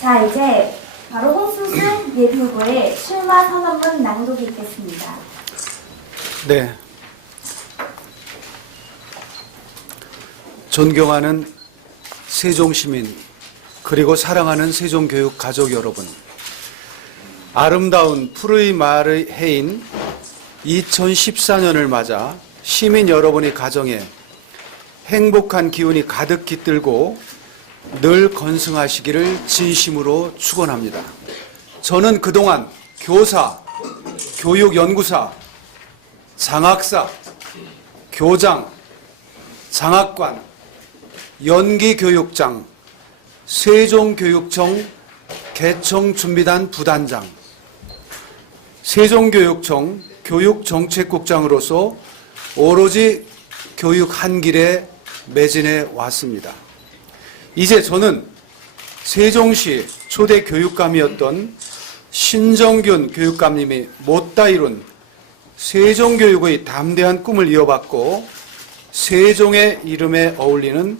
자, 이제 바로 홍수순 예비후보의 출마 선언문 낭독이 있겠습니다. 네. 존경하는 세종시민 그리고 사랑하는 세종교육 가족 여러분, 아름다운 푸르의 마을의 해인 2014년을 맞아 시민 여러분의 가정에 행복한 기운이 가득 깃들고 늘 건승하시기를 진심으로 축원합니다. 저는 그동안 교사, 교육연구사, 장학사, 교장, 장학관, 연기교육장, 세종교육청 개청준비단 부단장, 세종교육청 교육정책국장으로서 오로지 교육 한 길에 매진해 왔습니다. 이제 저는 세종시 초대 교육감이었던 신정균 교육감님이 못다 이룬 세종교육의 담대한 꿈을 이어받고 세종의 이름에 어울리는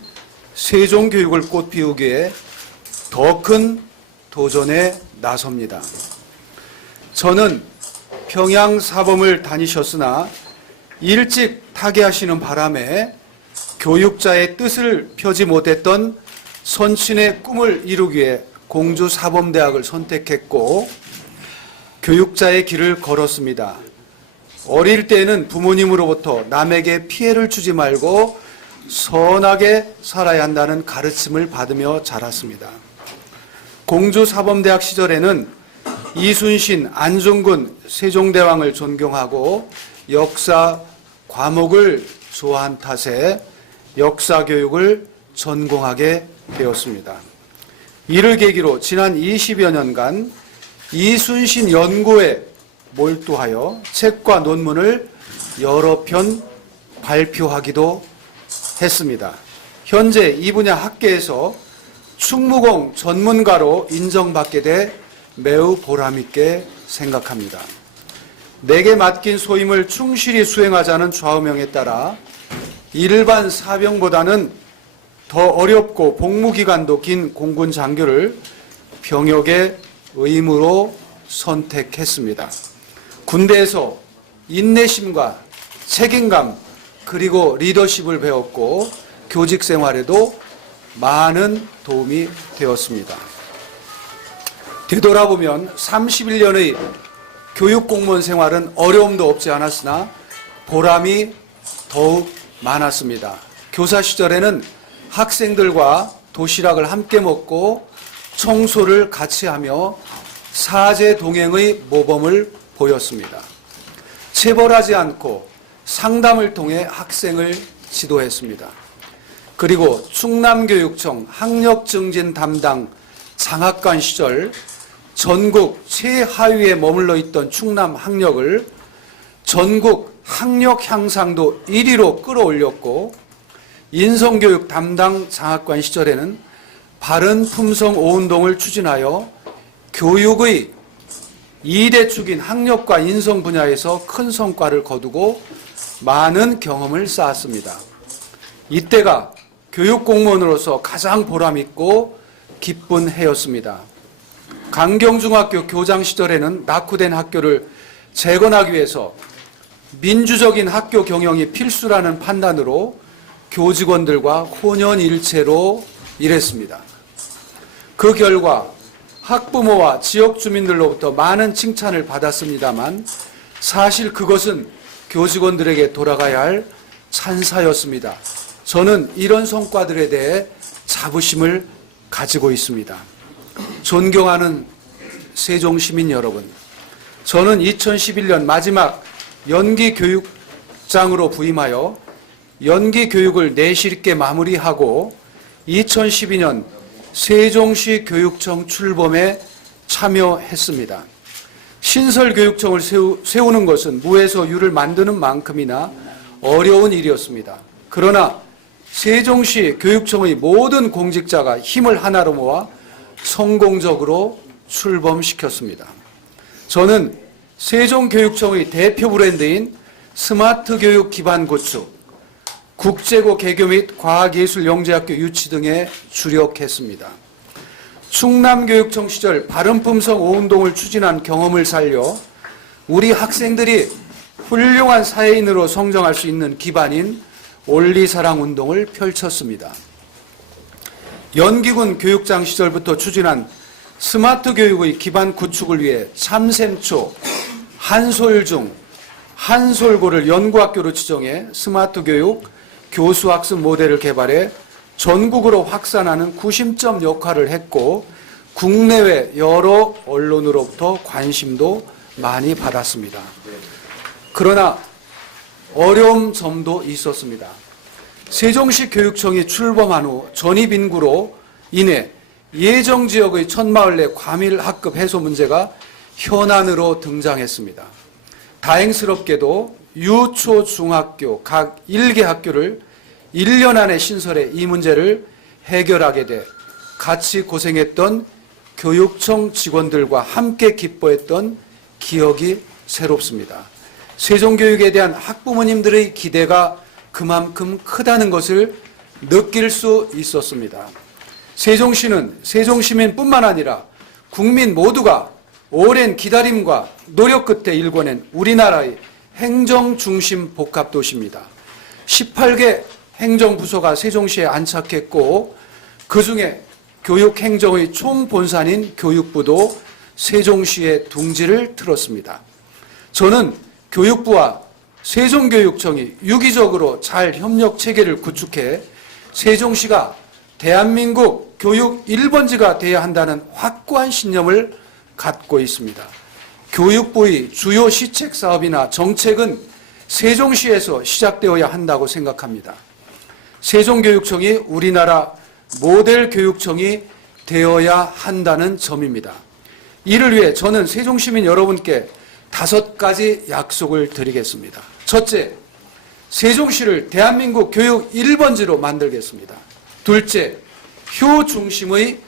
세종교육을 꽃피우기에 더 큰 도전에 나섭니다. 저는 평양사범을 다니셨으나 일찍 타계하시는 바람에 교육자의 뜻을 펴지 못했던 선친의 꿈을 이루기 위해 공주사범대학을 선택했고 교육자의 길을 걸었습니다. 어릴 때는 부모님으로부터 남에게 피해를 주지 말고 선하게 살아야 한다는 가르침을 받으며 자랐습니다. 공주사범대학 시절에는 이순신, 안중근, 세종대왕을 존경하고 역사 과목을 좋아한 탓에 역사교육을 전공하게 되었습니다. 이를 계기로 지난 20여 년간 이순신 연구에 몰두하여 책과 논문을 여러 편 발표하기도 했습니다. 현재 이 분야 학계에서 충무공 전문가로 인정받게 돼 매우 보람있게 생각합니다. 내게 맡긴 소임을 충실히 수행하자는 좌우명에 따라 일반 사병보다는 더 어렵고 복무기간도 긴 공군 장교를 병역의 의무로 선택했습니다. 군대에서 인내심과 책임감 그리고 리더십을 배웠고 교직 생활에도 많은 도움이 되었습니다. 되돌아보면 31년의 교육공무원 생활은 어려움도 없지 않았으나 보람이 더욱 많았습니다. 교사 시절에는 학생들과 도시락을 함께 먹고 청소를 같이 하며 사제 동행의 모범을 보였습니다. 체벌하지 않고 상담을 통해 학생을 지도했습니다. 그리고 충남교육청 학력증진 담당 장학관 시절 전국 최하위에 머물러 있던 충남 학력을 전국 학력 향상도 1위로 끌어올렸고 인성교육 담당 장학관 시절에는 바른 품성 5운동을 추진하여 교육의 2대 축인 학력과 인성 분야에서 큰 성과를 거두고 많은 경험을 쌓았습니다. 이때가 교육공무원으로서 가장 보람있고 기쁜 해였습니다. 강경중학교 교장 시절에는 낙후된 학교를 재건하기 위해서 민주적인 학교 경영이 필수라는 판단으로 교직원들과 혼연일체로 일했습니다. 그 결과 학부모와 지역 주민들로부터 많은 칭찬을 받았습니다만 사실 그것은 교직원들에게 돌아가야 할 찬사였습니다. 저는 이런 성과들에 대해 자부심을 가지고 있습니다. 존경하는 세종시민 여러분, 저는 2011년 마지막 연기교육장으로 부임하여 연기교육을 내실 있게 마무리하고 2012년 세종시 교육청 출범에 참여했습니다. 신설교육청을 세우는 것은 무에서 유를 만드는 만큼이나 어려운 일이었습니다. 그러나 세종시 교육청의 모든 공직자가 힘을 하나로 모아 성공적으로 출범시켰습니다. 저는 세종교육청의 대표 브랜드인 스마트 교육 기반 구축, 국제고 개교 및 과학예술영재학교 유치 등에 주력했습니다. 충남교육청 시절 바른품성 5운동을 추진한 경험을 살려 우리 학생들이 훌륭한 사회인으로 성장할 수 있는 기반인 올리사랑운동을 펼쳤습니다. 연기군 교육장 시절부터 추진한 스마트 교육의 기반 구축을 위해 참샘초, 한솔중, 한솔고를 연구학교로 지정해 스마트 교육, 교수학습 모델을 개발해 전국으로 확산하는 구심점 역할을 했고 국내외 여러 언론으로부터 관심도 많이 받았습니다. 그러나 어려운 점도 있었습니다. 세종시 교육청이 출범한 후 전입 인구로 인해 예정지역의 천마을 내 과밀학급 해소 문제가 현안으로 등장했습니다. 다행스럽게도 유초, 중학교 각 1개 학교를 1년 안에 신설해 이 문제를 해결하게 돼 같이 고생했던 교육청 직원들과 함께 기뻐했던 기억이 새롭습니다. 세종교육에 대한 학부모님들의 기대가 그만큼 크다는 것을 느낄 수 있었습니다. 세종시는 세종시민뿐만 아니라 국민 모두가 오랜 기다림과 노력 끝에 일궈낸 우리나라의 행정중심 복합도시입니다. 18개 행정부서가 세종시에 안착했고 그중에 교육행정의 총본산인 교육부도 세종시에 둥지를 틀었습니다. 저는 교육부와 세종교육청이 유기적으로 잘 협력체계를 구축해 세종시가 대한민국 교육 1번지가 되어야 한다는 확고한 신념을 갖고 있습니다. 교육부의 주요 시책 사업이나 정책은 세종시에서 시작되어야 한다고 생각합니다. 세종교육청이 우리나라 모델 교육청이 되어야 한다는 점입니다. 이를 위해 저는 세종시민 여러분께 5가지 약속을 드리겠습니다. 첫째, 세종시를 대한민국 교육 1번지로 만들겠습니다. 둘째, 효 중심의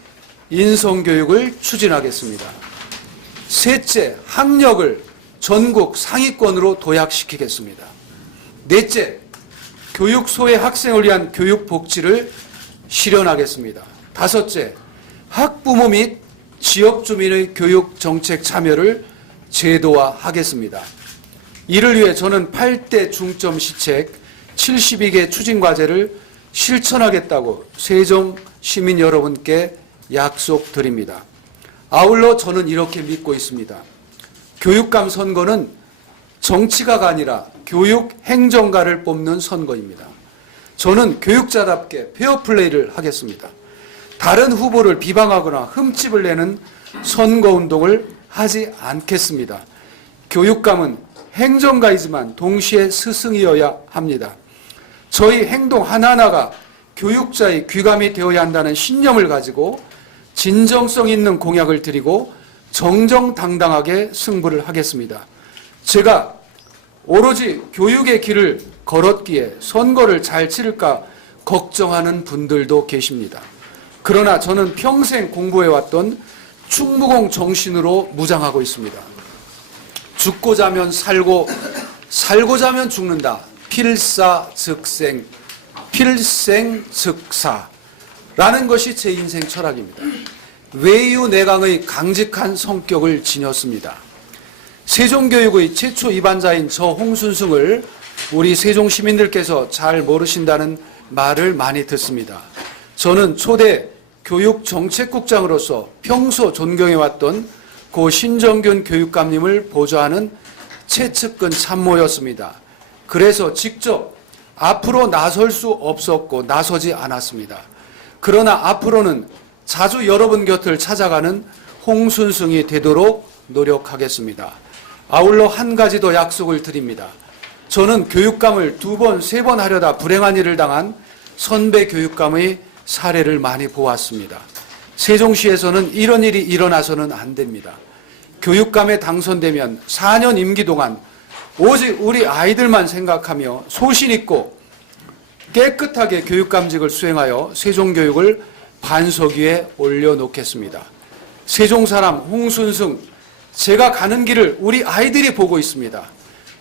인성교육을 추진하겠습니다. 셋째, 학력을 전국 상위권으로 도약시키겠습니다. 넷째, 교육소의 학생을 위한 교육복지를 실현하겠습니다. 다섯째, 학부모 및 지역주민의 교육정책 참여를 제도화하겠습니다. 이를 위해 저는 8대 중점 시책 72개 추진과제를 실천하겠다고 세종 시민 여러분께 약속드립니다. 아울러 저는 이렇게 믿고 있습니다. 교육감 선거는 정치가가 아니라 교육행정가를 뽑는 선거입니다. 저는 교육자답게 페어플레이를 하겠습니다. 다른 후보를 비방하거나 흠집을 내는 선거운동을 하지 않겠습니다. 교육감은 행정가이지만 동시에 스승이어야 합니다. 저희 행동 하나하나가 교육자의 귀감이 되어야 한다는 신념을 가지고 진정성 있는 공약을 드리고 정정당당하게 승부를 하겠습니다. 제가 오로지 교육의 길을 걸었기에 선거를 잘 치를까 걱정하는 분들도 계십니다. 그러나 저는 평생 공부해왔던 충무공 정신으로 무장하고 있습니다. 죽고자 하면 살고, 살고자 하면 죽는다. 필사즉생, 필생즉사라는 것이 제 인생 철학입니다. 외유내강의 강직한 성격을 지녔습니다. 세종교육의 최초 입안자인 저 홍순승을 우리 세종 시민들께서 잘 모르신다는 말을 많이 듣습니다. 저는 초대 교육정책국장으로서 평소 존경해왔던 고 신정균 교육감님을 보좌하는 최측근 참모였습니다. 그래서 직접 앞으로 나설 수 없었고 나서지 않았습니다. 그러나 앞으로는 자주 여러분 곁을 찾아가는 홍순승이 되도록 노력하겠습니다. 아울러 한 가지 더 약속을 드립니다. 저는 교육감을 2번, 3번 하려다 불행한 일을 당한 선배 교육감의 사례를 많이 보았습니다. 세종시에서는 이런 일이 일어나서는 안 됩니다. 교육감에 당선되면 4년 임기 동안 오직 우리 아이들만 생각하며 소신 있고 깨끗하게 교육감직을 수행하여 세종교육을 반석 위에 올려놓겠습니다. 세종사람 홍순승, 제가 가는 길을 우리 아이들이 보고 있습니다.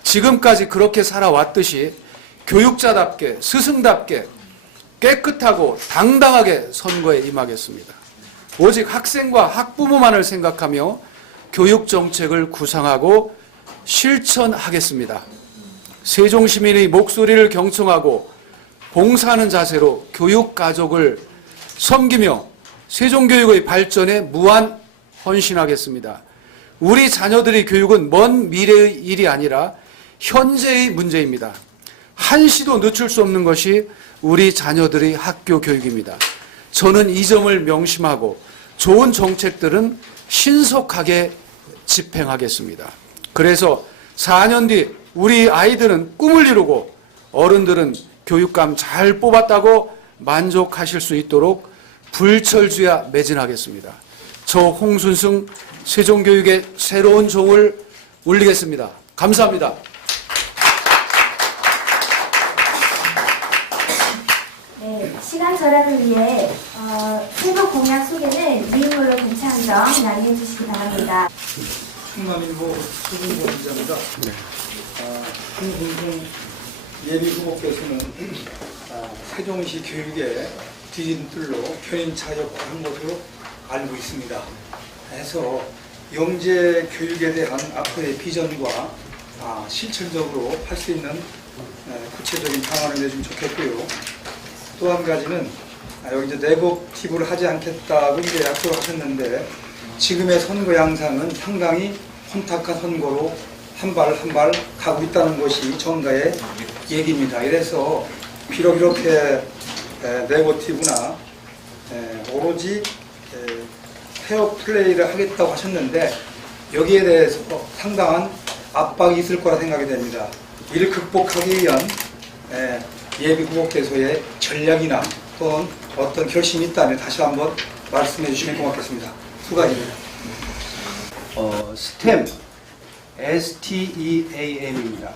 지금까지 그렇게 살아왔듯이 교육자답게, 스승답게 깨끗하고 당당하게 선거에 임하겠습니다. 오직 학생과 학부모만을 생각하며 교육 정책을 구상하고 실천하겠습니다. 세종시민의 목소리를 경청하고 봉사하는 자세로 교육 가족을 섬기며 세종교육의 발전에 무한 헌신하겠습니다. 우리 자녀들의 교육은 먼 미래의 일이 아니라 현재의 문제입니다. 한시도 늦출 수 없는 것이 우리 자녀들의 학교 교육입니다. 저는 이 점을 명심하고 좋은 정책들은 신속하게 집행하겠습니다. 그래서 4년 뒤 우리 아이들은 꿈을 이루고 어른들은 교육감 잘 뽑았다고 만족하실 수 있도록 불철주야 매진하겠습니다. 저 홍순승 세종교육의 새로운 종을 울리겠습니다. 감사합니다. 네, 시간 절약을 위해 세부 공약 소개는 미음으로 괜찮은 점 양해해 주시기 바랍니다. 충남일보 수승권 기자입니다. 홍순승 예비 후보께서는 세종시 교육의 디딤돌로 견인차 역할을 한 것으로 알고 있습니다. 해서 영재 교육에 대한 앞으로의 비전과 실천적으로 할 수 있는 구체적인 방안을 내주면 좋겠고요. 또 한 가지는 여기 이제 네거티브를 하지 않겠다고 이제 약속을 하셨는데 지금의 선거 양상은 상당히 혼탁한 선거로 한 발 한 발 가고 있다는 것이 정가의 얘기입니다. 이래서 비록 이렇게 네거티브나 오로지 페어 플레이를 하겠다고 하셨는데 여기에 대해서 상당한 압박이 있을 거라 생각이 됩니다. 이를 극복하기 위한 예비 후보께서의 전략이나 또는 어떤 결심이 있다면 다시 한번 말씀해 주시면 고맙겠습니다. 수고하십니다. 스템, STEAM입니다.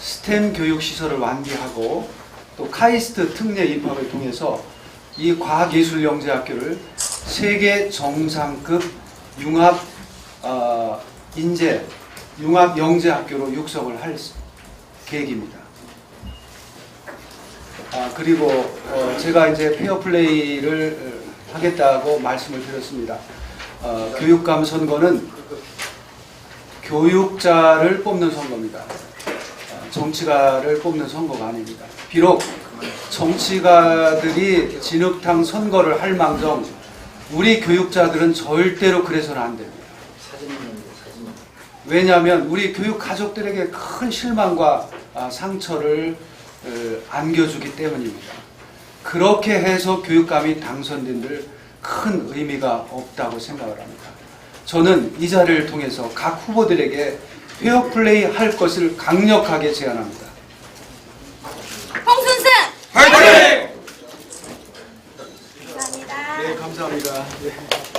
스템 교육시설을 완비하고 또 카이스트 특례 입학을 통해서 이 과학예술영재학교를 세계 정상급 융합 융합 영재학교로 육성을 할 계획입니다. 그리고 제가 이제 페어플레이를 하겠다고 말씀을 드렸습니다. 교육감 선거는 교육자를 뽑는 선거입니다. 정치가를 뽑는 선거가 아닙니다. 비록 정치가들이 진흙탕 선거를 할 망정 우리 교육자들은 절대로 그래서는 안 됩니다. 왜냐하면 우리 교육 가족들에게 큰 실망과 상처를 안겨주기 때문입니다. 그렇게 해서 교육감이 당선된들 큰 의미가 없다고 생각을 합니다. 저는 이 자리를 통해서 각 후보들에게 페어플레이 할 것을 강력하게 제안합니다. 홍순승! 화이팅! 감사합니다. 네, 감사합니다. 네.